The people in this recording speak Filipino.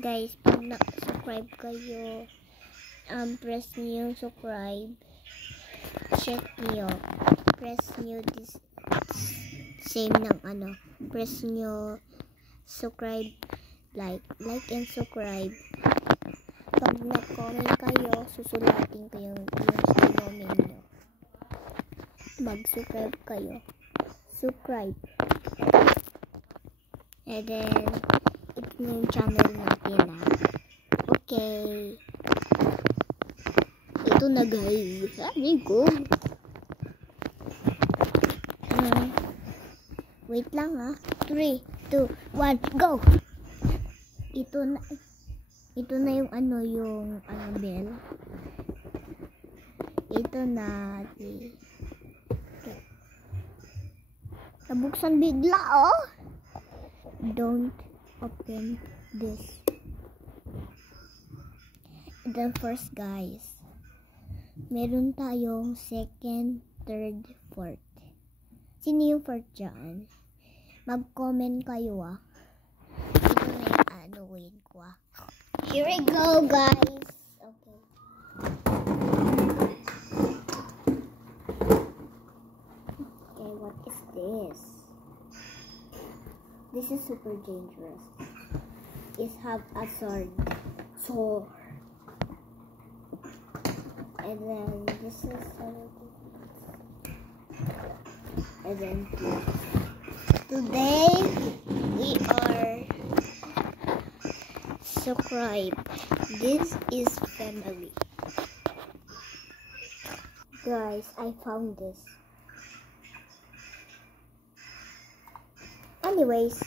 Guys, pag na-subscribe kayo, press niyo yung subscribe. Check niyo. Press niyo this same ng press niyo subscribe, like and subscribe. Pag nag-comment kayo, susulatin ko yung comment niyo. Mag-subscribe kayo. Subscribe. And then, ito na yung channel natin Okay. Ito na guys. Sabi ko. Wait lang 3, 2, 1, go! Ito na yung yung bell. Ito na. Nabuksan bigla Don't open this. And then first guys, meron tayong second, third, fourth. Sino yung fourth dyan? Mag-comment kayo Ito na yung win ko Here we go guys. Okay. Okay, what is this? This is super dangerous. It have a sword. And then this is and then today we are subscribe. This is family. Guys, I found this. Anyways,